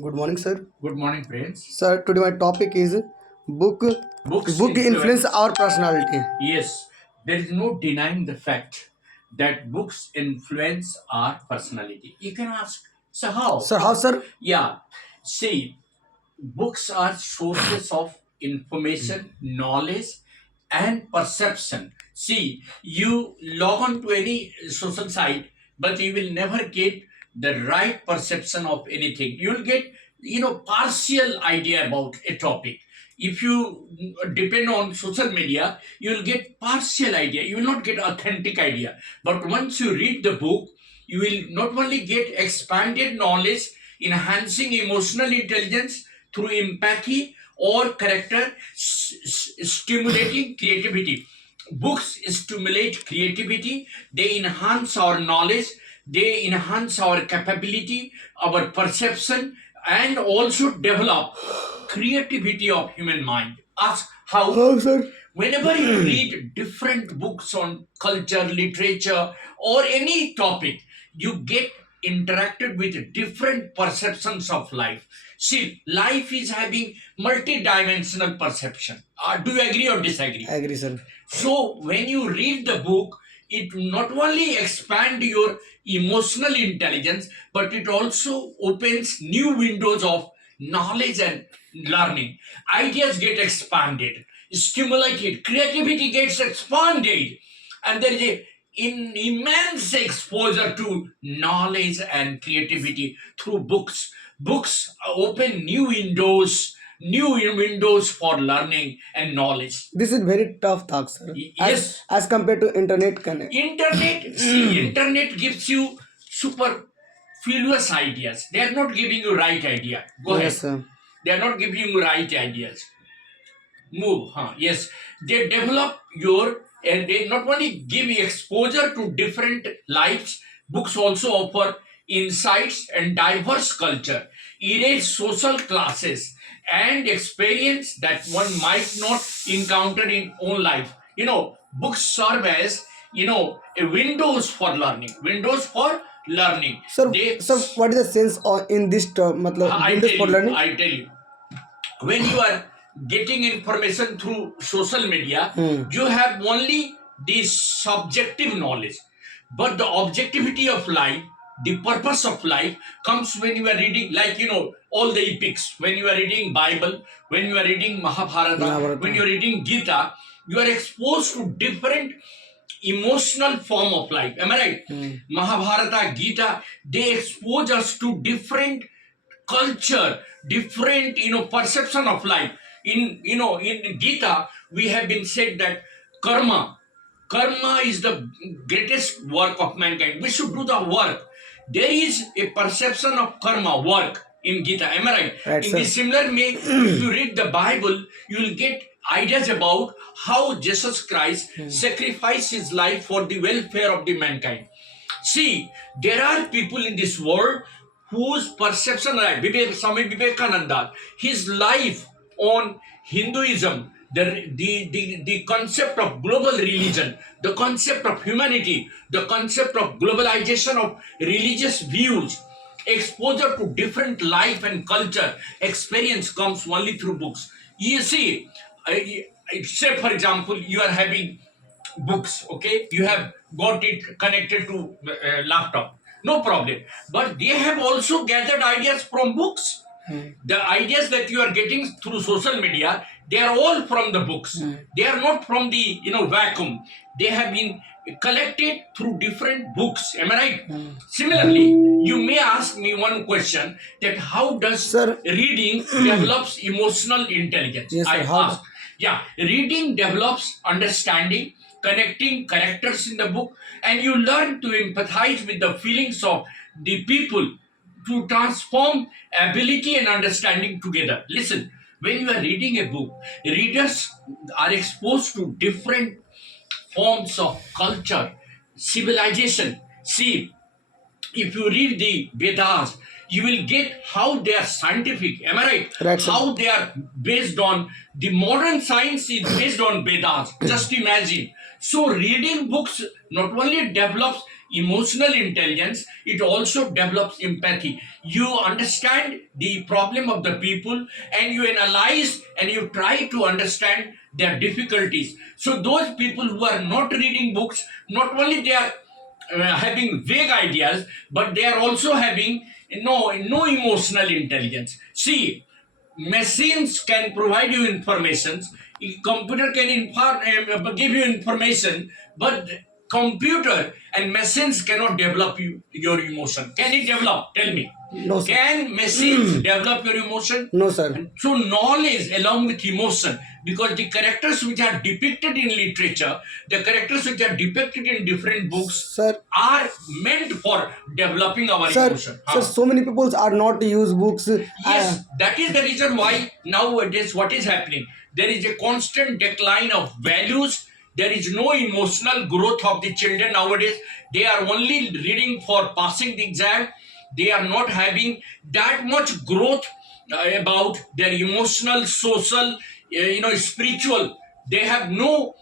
Good morning, sir. Good morning, Prince. Sir, today my topic is book. Books Book influence influence. our personality. Yes, there is no denying the fact that books influence our personality. You can ask, so how? Sir, how, sir? Yeah, see, books are sources of information, knowledge, and perception. See, you log on to any social site, but you will never get the right perception of anything. You will get, partial idea about a topic. If you depend on social media, you will get partial idea. You will not get authentic idea. But once you read the book, you will not only get expanded knowledge, enhancing emotional intelligence through empathy or character, stimulating creativity. Books stimulate creativity, they enhance our knowledge, they enhance our capability, our perception, and also develop creativity of human mind. Ask how. How, sir? Whenever you read different books on culture, literature, or any topic, you get interacted with different perceptions of life. See, life is having multi-dimensional perception. Do you agree or disagree? I agree, sir. So when you read the book, it not only expand your emotional intelligence, but it also opens new windows of knowledge and learning. Ideas get expanded, stimulated, creativity gets expanded, and there is immense exposure to knowledge and creativity through books. Books open new windows for learning and knowledge. This is very tough talk, sir. Yes, As compared to internet connect. internet gives you superfluous ideas. They are not giving you right idea. Go ahead. Yes, sir. They are not giving you right ideas. Move, huh? Yes, they develop your, and they not only give you exposure to different lives. Books also offer insights and diverse culture, erase social classes, and experience that one might not encounter in own life. Books serve as a windows for learning. Windows for learning. Sir, They sir, what is the sense in this term? I Windows tell for you, learning? I tell you, when you are getting information through social media, you have only the subjective knowledge, but the objectivity of life, the purpose of life comes when you are reading, like all the epics. When you are reading Bible, when you are reading Mahabharata, Mahabharata. when you are reading Gita, you are exposed to different emotional form of life. Am I right? Mahabharata, Gita, they expose us to different culture, different perception of life. In Gita, we have been said that karma is the greatest work of mankind. We should do the work. There is a perception of karma, work, in Gita. Am I right? Right, In sir. the similar way, if you read the Bible, you will get ideas about how Jesus Christ sacrificed his life for the welfare of the mankind. See, there are people in this world whose perception, like Swami Vivekananda, his life on Hinduism, the concept of global religion, the concept of humanity, the concept of globalization of religious views, exposure to different life and culture, experience comes only through books. You see, say for example, you are having books, okay, you have got it connected to laptop, no problem, but they have also gathered ideas from books. The ideas that you are getting through social media, they are all from the books. They are not from the vacuum. They have been collected through different books. Am I right? Similarly, you may ask me one question, that how does Sir. reading develops emotional intelligence? Yes, sir. I How? ask. Yeah, reading develops understanding, connecting characters in the book, and you learn to empathize with the feelings of the people, to transform ability and understanding together. Listen, when you are reading a book, readers are exposed to different forms of culture, civilization. See, if you read the Vedas, you will get how they are scientific. Am I right? Right, sir. How they are based on the modern science is based on Vedas. Just imagine So reading books not only develops emotional intelligence, it also develops empathy. You understand the problem of the people and you analyze and you try to understand their difficulties. So those people who are not reading books, not only they are having vague ideas, but they are also having no emotional intelligence. See, machines can provide you information, computer can give you information, but computer and machines cannot develop your emotion. Can it develop? Tell me. No, sir. Can machines develop your emotion? No, sir. And so knowledge along with emotion, because the characters which are depicted in literature, the characters which are depicted in different books Sir, are meant for developing our sir, emotion. sir, so many people are not use books. Yes, that is the reason why nowadays what is happening. There is a constant decline of values. There is no emotional growth of the children nowadays. They are only reading for passing the exam. They are not having that much growth about their emotional, social, spiritual. They have no,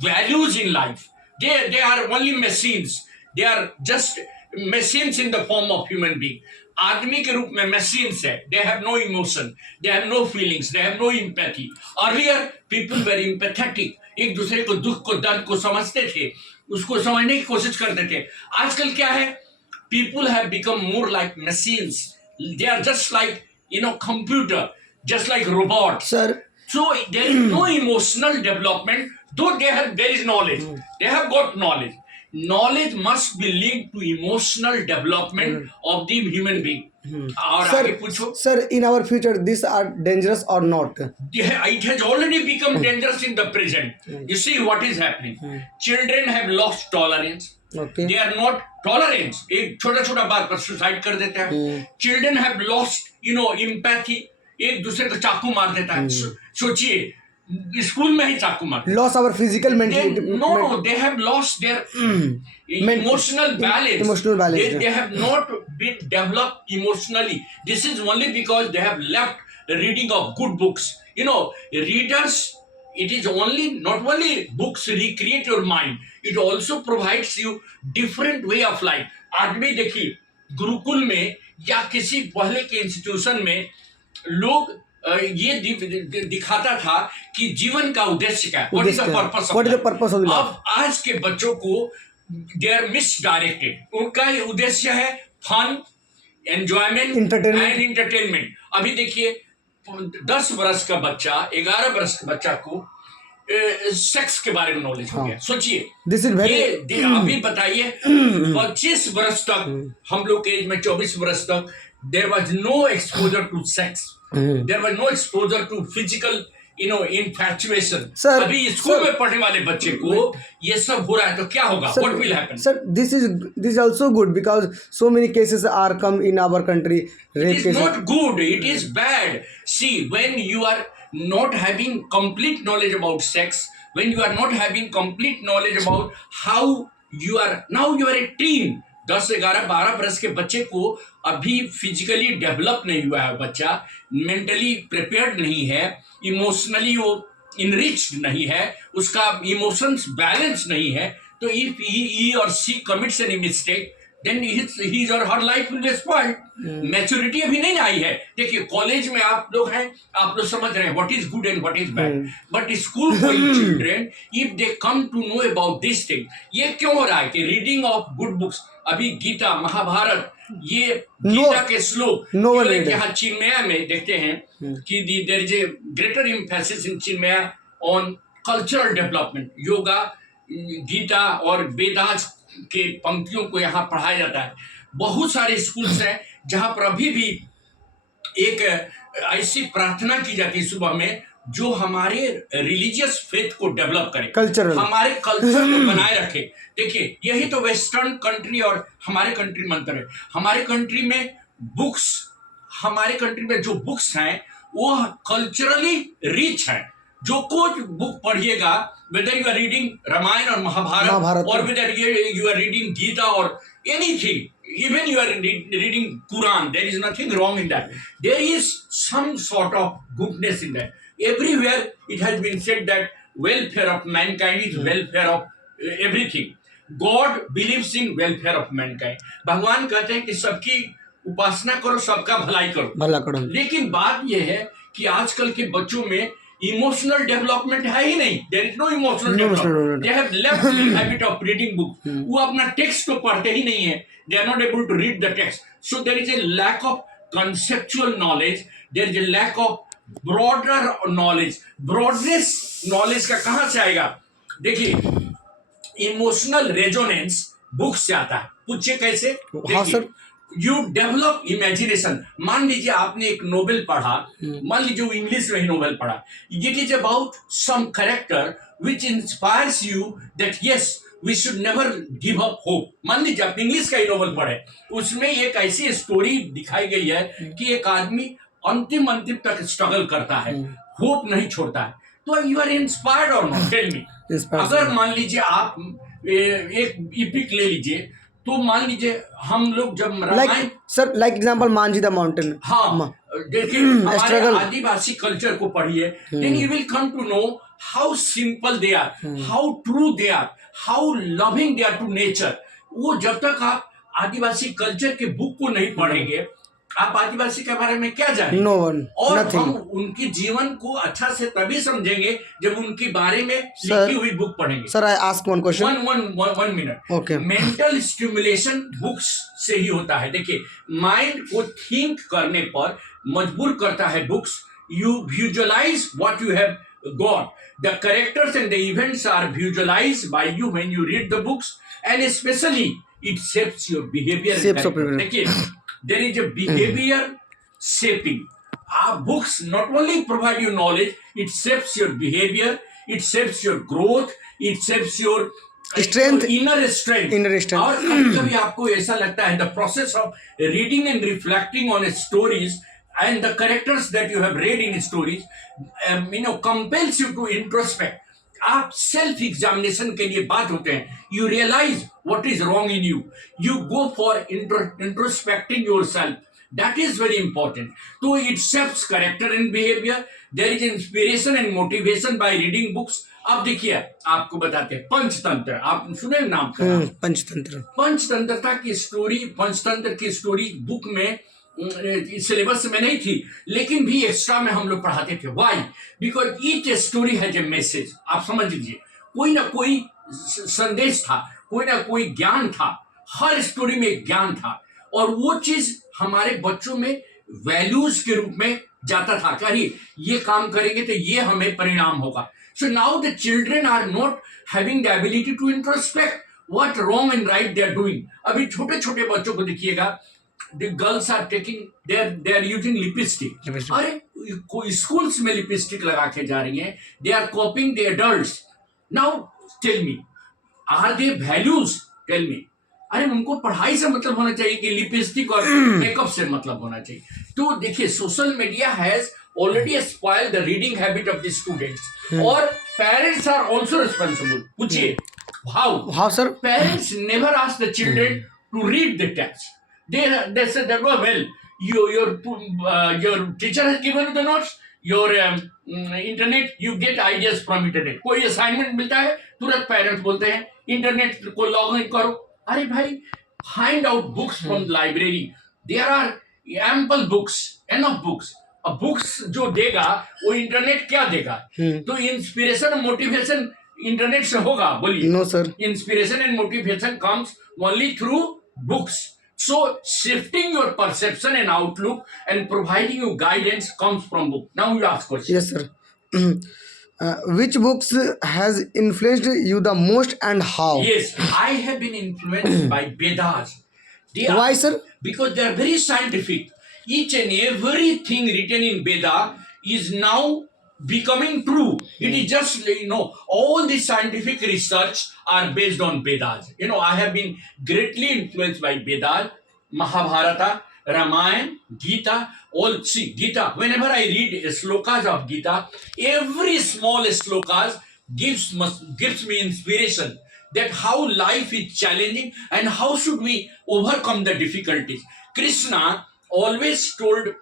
values in life. They are only machines. They are just machines in the form of human being. आदमी के रूप में machines है. They have no emotion. They have no feelings. They have no empathy. Earlier, people were empathetic. एक दूसरे को दुख को दर्द को समझते थे, उसको समझने की कोशिश करते थे. आजकल क्या है? People have become more like machines. They are just like computer, just like robot. Sir, So there is no emotional development, though there is knowledge. They have got knowledge. Knowledge must be linked to emotional development of the human being. और आगे पूछो. sir, in our future, these are dangerous or not? It has already become dangerous in the present. You see what is happening. Children have lost tolerance. Okay. They are not tolerant. एक छोटा छोटा बात पर suicide कर देते हैं. Children have lost, empathy. एक दूसरे को चाकू मार देता है. सोचिए, स्कूल में ही चाकू मार. Loss our physical mentality. No, they have lost their emotional balance. Emotional balance, They yeah. have not been developed emotionally. This is only because they have left the reading of good books. Readers, it is not only books recreate your mind, it also provides you different way of life. आदमी देखिए, गुरुकुल में या किसी पहले के institution में लोग ये दिखाता था कि जीवन का उद्देश्य क्या है. What is the purpose of What is the life? purpose of life? अब आज के बच्चों को they are misdirected. उनका ये उद्देश्य है fun, enjoyment Entertainment. And entertainment. अभी देखिए 10 वर्ष का बच्चा, 11 वर्ष के बच्चा को सेक्स के बारे में नॉलेज हो गया. सोचिए, This is very. अभी बताइए 25 वर्ष तक, हम लोग के एज में 24 वर्ष तक, there was no exposure to sex. There was no exposure to physical, infatuation. Sir, अभी स्कूल sir, में पढ़ने वाले बच्चे को ये सब हो रहा है तो क्या होगा? Sir, What will happen? Sir, this is also good because so many cases are come in our country. It Rape is cases. not good. It is bad. See, when you are not having complete knowledge about sex, when you are not having complete knowledge about how you are a teen. 10, 11, 12 वर्ष के बच्चे को अभी physically develop नहीं हुआ है. बच्चा mentally prepared नहीं है, इमोशनली वो इनरिच्ड नहीं है, उसका इमोशंस बैलेंस नहीं है. तो इफ ही और she commits any mistake, then his or her life will be spoiled. Maturity अभी नहीं आई है. देखिए, कॉलेज में आप लोग हैं, आप लोग समझ रहे हैं what is good and what is bad. But school going children, if they come to know about this thing, ये क्यों हो रहा है कि रीडिंग ऑफ गुड बुक्स, अभी गीता, महाभारत, ये गीता के श्लोक, यहाँ चिन्मया में देखते हैं कि there is a greater emphasis in Chinmaya on cultural development. Yoga, Gita और वेदास के पंक्तियों को यहाँ पढ़ाया जाता है. बहुत सारे स्कूल्स हैं जहाँ पर अभी भी एक ऐसी प्रार्थना की जाती है सुबह में जो हमारे रिलीजियस फेथ को डेवलप करे, कल्चरल, हमारे कल्चर को बनाए रखे. देखिए, यही तो वेस्टर्न कंट्री और हमारे कंट्री में अंतर है. हमारे कंट्री में जो बुक्स हैं वो कल्चरली रिच हैं. जो कुछ बुक पढ़िएगा, whether you are reading Ramayan और Mahabharat or whether you are reading Gita or anything, even you are reading Quran, there is nothing wrong in that. There is some sort of goodness in that. Everywhere it has been said that welfare of mankind is welfare of everything. God believes in welfare of mankind. भगवान कहते हैं कि सबकी उपासना करो, सबका भलाई करो. भला करो. लेकिन बात यह है कि आजकल के बच्चों में इमोशनल डेवलपमेंट है ही नहीं. There is no emotional development. They have left the habit of reading book. वो अपना टेक्स्ट को पढ़ते ही नहीं है. They are not able to read the text. So there is a lack of conceptual knowledge. There is a lack of broader knowledge. Broadness knowledge का कहां से आएगा? देखिए, इमोशनल रेजोनेंस बुक से आता है. पूछिए कैसे? हाँ सर. You develop imagination. मान लीजिए आपने एक नोवेल पढ़ा, मान लीजिए वो इंग्लिश में ही नोवेल पढ़ा. It is about some character which inspires you that yes we should never give up hope. मान लीजिए आप इंग्लिश का ही नोवेल पढ़े, उसमें एक ऐसी स्टोरी दिखाई गई है कि एक आदमी अंतिम तक स्ट्रगल करता है, होप नहीं छोड़ता है. तो you are inspired or not? Tell me. अगर मान लीजिए आप एक इपिक ले लीजिए, तो मान लीजिए हम लोग जब Ramayan sir like example Manjhi the mountain. हाँ, देखिए हमारे आदिवासी कल्चर को पढ़िए, then you will come to know how simple they are, how true they are, how loving they are to nature. वो जब तक आप आदिवासी कल्चर के बुक को नहीं पढ़ेंगे, आप आदिवासी के बारे में क्या जानेंगे? No one. और हम उनके जीवन को अच्छा से तभी समझेंगे जब उनके बारे में लिखी हुई बुक पढ़ेंगे. Sir I ask one question. One minute. Okay. Mental stimulation books से ही होता है. देखिए, माइंड को थिंक करने पर मजबूर करता है books. You visualize what you have got. The characters and the events are visualized by you when you read the books, and specially it shapes your behaviour. देखिए, there is a behavior shaping. Our books not only provide you knowledge, it shapes your behavior, it shapes your growth, it shapes your strength, inner strength. और कभी आपको ऐसा लगता है the process of reading and reflecting on stories and the characters that you have read in stories, compels you to introspect. आप self examination के लिए बात होते हैं. You realize what is wrong in you, you go for introspecting yourself. That is very important. तो it shapes character and behaviour. There is inspiration and motivation by reading books. अब देखिए, आपको बताते हैं पंचतंत्र. आप सुने नाम का? पंचतंत्रता की स्टोरी, पंचतंत्र की स्टोरी बुक में सिलेबस में नहीं थी, लेकिन भी एक्स्ट्रा में हम लोग पढ़ाते थे. Why? Because each story has a message. आप समझ लीजिए, कोई ना कोई संदेश था, कोई ना कोई ज्ञान था. हर स्टोरी में एक ज्ञान था, और वो चीज हमारे बच्चों में वैल्यूज के रूप में जाता था. अरे ये काम करेंगे तो ये हमें परिणाम होगा. So now the children are not having the ability to introspect what wrong and right they are doing. अभी छोटे छोटे बच्चों को देखिएगा, the girls are taking they are using lipstick. अरे स्कूल्स में लिपस्टिक लगा के जा रही हैं. they are copying the adults. now tell me, are they values? tell me. अरे उनको पढ़ाई से मतलब होना चाहिए कि लिपस्टिक और मेकअप से मतलब होना चाहिए? तो देखिए, social media has already spoiled the reading habit of the students, और पेरेंट्स आर आल्सो रिस्पांसिबल. पूछिए how sir? Parents never ask the children to read the text. They said that, well, your teacher has given you the notes, your internet, you get ideas from internet. कोई assignment मिलता है, तुरंत parents बोलते हैं internet को log in करो. अरे भाई, find out books from library. There are ample books, enough books. अब बुक्स जो देगा वो इंटरनेट क्या देगा? तो इंस्पिरेशन मोटिवेशन इंटरनेट से होगा? बोलिए. No sir. Inspiration and motivation comes only through books. So shifting your perception and outlook and providing you guidance comes from book. Now you ask question. Yes sir. Which books has influenced you the most and how? Yes, I have been influenced by Vedas. Why sir? Because they are very scientific. Each and everything written in Veda is now becoming true. It is just, all the scientific research are based on Vedas. I have been greatly influenced by Vedas, Mahabharata, Ramayana, Gita. Gita. Whenever I read slokas of Gita, every small slokas gives me inspiration that how life is challenging and how should we overcome the difficulties. Krishna always told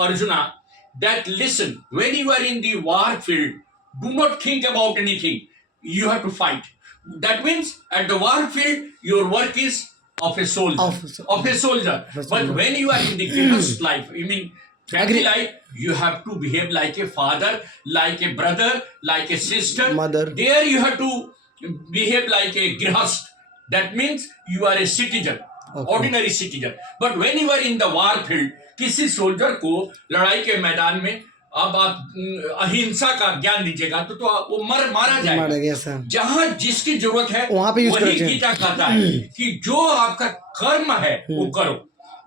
Arjuna that, listen, when you are in the war field, do not think about anything. You have to fight. That means at the war field, your work is of a soldier. Of a soldier. But when you are in the Gৃহস্থ life, I mean family life, you have to behave like a father, like a brother, like a sister. Mother. There you have to behave like a Grihast. That means you are a citizen, ordinary citizen. But when you are in the war field, किसी soldier को लड़ाई के मैदान में अब आप अहिंसा का ज्ञान दीजिएगा तो वो मारा जाएगा। जहाँ जिसकी जरूरत है वही गीता कहता है कि जो आपका कर्म है वो करो।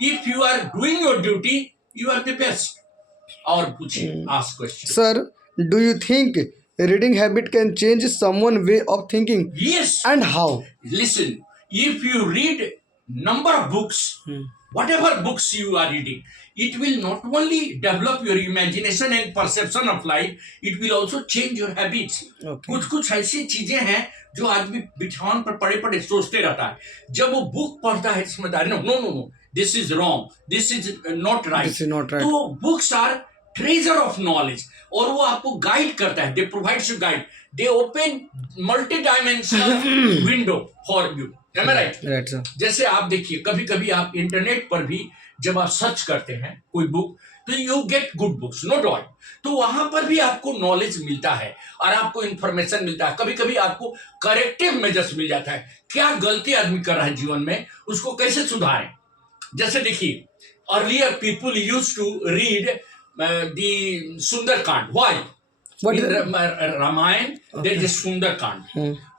If you are doing your duty you are the best. और पूछिए, ask question. Sir, do you think reading habit can change someone's way of thinking? Yes. And how? Listen, if you read number of books, whatever books you are reading, it will not only develop your imagination and perception of life, it will also change your habits. Okay. कुछ ऐसी चीजें हैं जो आदमी बिछावन पर पड़े पड़े सोचते रहता है। जब वो बुक पढ़ता है समझता है no this is wrong, this is not right. तो books are treasure of knowledge और वो आपको गाइड करता है। They provides you guide, they open multi dimensional window for you. Am I right? Right, sir. जैसे आप देखिए कभी कभी आप इंटरनेट पर भी जब आप सर्च करते हैं कोई बुक तो you get good books, no doubt. तो वहां पर भी आपको नॉलेज मिलता है और आपको इंफॉर्मेशन मिलता है। कभी कभी आपको करेक्टिव मेजर्स मिल जाता है, क्या गलती आदमी कर रहा है जीवन में, उसको कैसे सुधारें। जैसे देखिए, earlier people used to read the Sundarkand. Why? What in is- Ramayana there is a Sundarkand.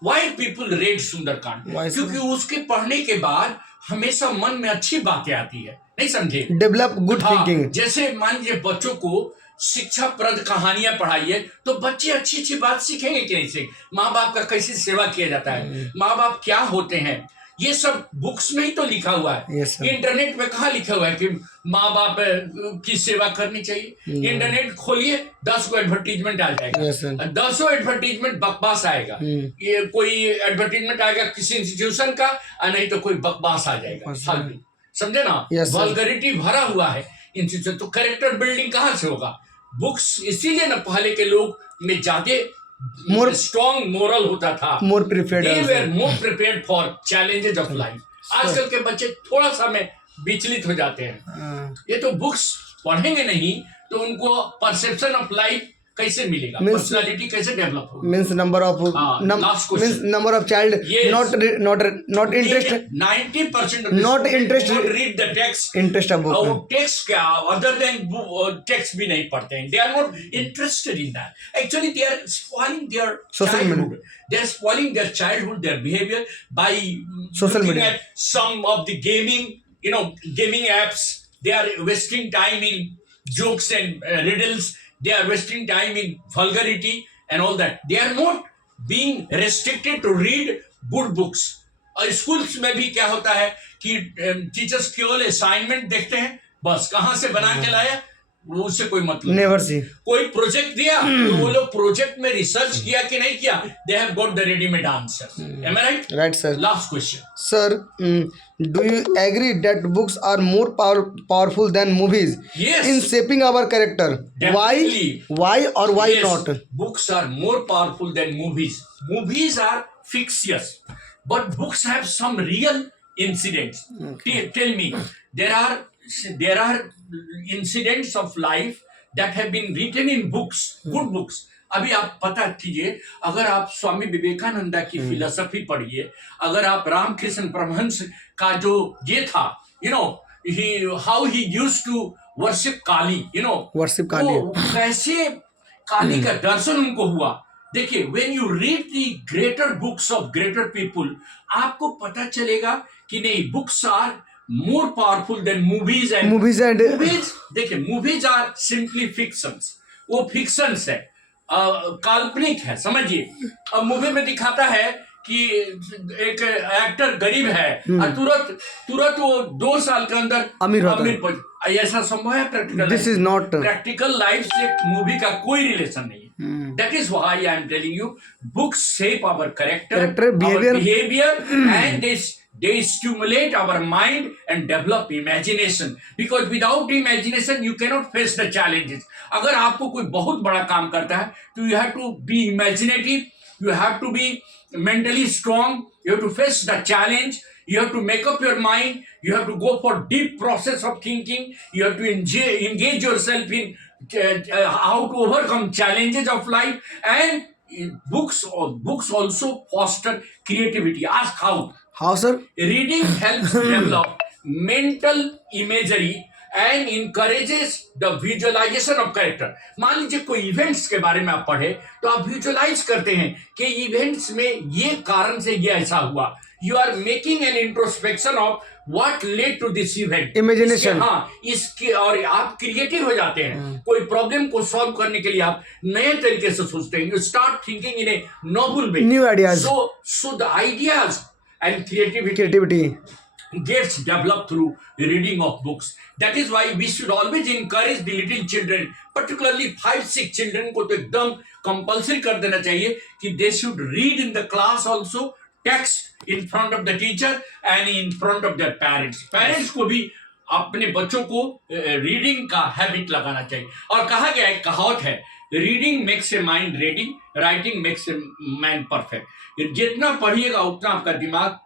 Why people read Sundarkand? Why, sir? क्योंकि उसके पढ़ने के बाद हमेशा मन में अच्छी बातें आती है, नहीं समझे? Develop good thinking. जैसे मान लीजिए बच्चों को शिक्षाप्रद कहानियां पढ़ाइए तो बच्चे अच्छी अच्छी बात सीखेंगे कि नहीं सीख। माँ बाप का कैसे सेवा किया जाता है, माँ बाप क्या होते हैं, ये सब बुक्स में ही तो लिखा हुआ है। Yes, sir. इंटरनेट में कहाँ लिखा हुआ है कि माँ बाप की सेवा करनी चाहिए? इंटरनेट खोलिए 10 को एडवर्टीजमेंट आ जाएगा। Yes, sir. 10 एडवर्टीजमेंट बकवास आएगा। ये कोई एडवर्टीजमेंट आएगा किसी इंस्टीट्यूशन का और नहीं तो कोई बकवास आ जाएगा। फालतू, समझे ना? Yes, sir. वल्गरिटी भरा हुआ है इंस्टीट्यूशन। तो कैरेक्टर बिल्डिंग कहाँ से होगा? बुक्स इसीलिए ना पहले के लोग में ज्यादा More- स्ट्रॉन्ग मोरल होता था। More prepared They also. were more prepared for challenges of life. आजकल के बच्चे थोड़ा सा में विचलित हो जाते हैं। ये तो बुक्स पढ़ेंगे नहीं तो उनको परसेप्शन ऑफ लाइफ कैसे मिलेगा, Means- पर्सनालिटी कैसे डेवलप होगा? Means number of last question. means number of child Yes. not interested 90% of Not interested- don't read the text. interest of और book. टेक्स्ट क्या अदर देन टेक्स्ट भी नहीं पढ़ते हैं। They are not interested in that. Actually they are spoiling their Social media. Childhood, they are spoiling their childhood, their behaviour by Social looking media. at some of the gaming apps. They are wasting time in jokes and riddles. They are wasting time in vulgarity and all that. They are not being restricted to read good books. और schools में भी क्या होता है कि teachers केवल assignment देखते हैं, बस कहाँ से बना के लाया वो उससे कोई मतलब नहीं। Never see. कोई प्रोजेक्ट दिया तो वो लोग प्रोजेक्ट में रिसर्च किया कि नहीं किया, they have got the readymade answer. Am I right? Right, sir. Last question. Sir, do you agree that books are more powerful than movies Yes. in shaping our character? Definitely. Why or why Yes, not? books are more powerful than movies. Movies are fictitious, but books have some real incidents. Tell me, there are incidents of life that have been written in books, good books. अभी आप पता कीजिए, अगर आप स्वामी विवेकानंदा की philosophy पढ़िए, अगर आप रामकृष्ण परमहंस का जो ये था, how he used to worship Kali, Worship Kali. वो कैसे काली का दर्शन उनको हुआ। देखिए, when you read the greater books of greater people, आपको पता चलेगा कि नहीं, books are more powerful than movies and Movies and देखिए, movies are simply fictions. वो fictions है, काल्पनिक है, समझिए। अब मूवी में दिखाता है कि एक एक्टर गरीब है और तुरंत वो 2 साल के अंदर अमीर होता है। ऐसा संभव है? Practical This is not. Practical life से मूवी का कोई रिलेशन नहीं है। That is why I am telling you, books shape our character, Character, behavior. behavior and this they stimulate our mind and develop imagination, because without imagination you cannot face the challenges. अगर आपको कोई बहुत बड़ा काम करता है तो you have to be imaginative, you have to be mentally strong, you have to face the challenge, you have to make up your mind, you have to go for deep process of thinking, you have to engage yourself in how to overcome challenges of life. And books also foster creativity. Ask how. How, sir? Reading helps develop mental imagery and encourages the visualization of character. मान लीजिए कोई events के बारे में आप पढ़े तो आप विजुअलाइज करते हैं कि इवेंट्स में ये कारण से ये ऐसा हुआ. You are making an introspection of what led to this event. Imagination. हाँ, इसके और आप क्रिएटिव हो जाते हैं. कोई प्रॉब्लम को सॉल्व करने के लिए आप नए तरीके से सोचते हैं. You start thinking in a noble way. New ideas. So the ideas and Creativity. gets developed through reading of books. That is why we should always encourage the little children, particularly 5-6 children को तो एकदम compulsory कर देना चाहिए कि they should read in the class also, text in front of the teacher and in front of their parents. Parents को भी अपने बच्चों को रीडिंग का हैबिट लगाना चाहिए. और कहा गया है, कहावत है, reading makes a mind ready, writing makes a man perfect. जितना पढ़िएगा उतना आपका दिमाग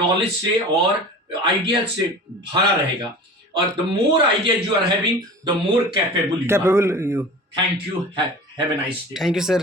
नॉलेज से और आइडिया से भरा रहेगा. और the more ideas you are having, the more capable you. Capable you. Thank you. Have a nice day. Thank you, sir.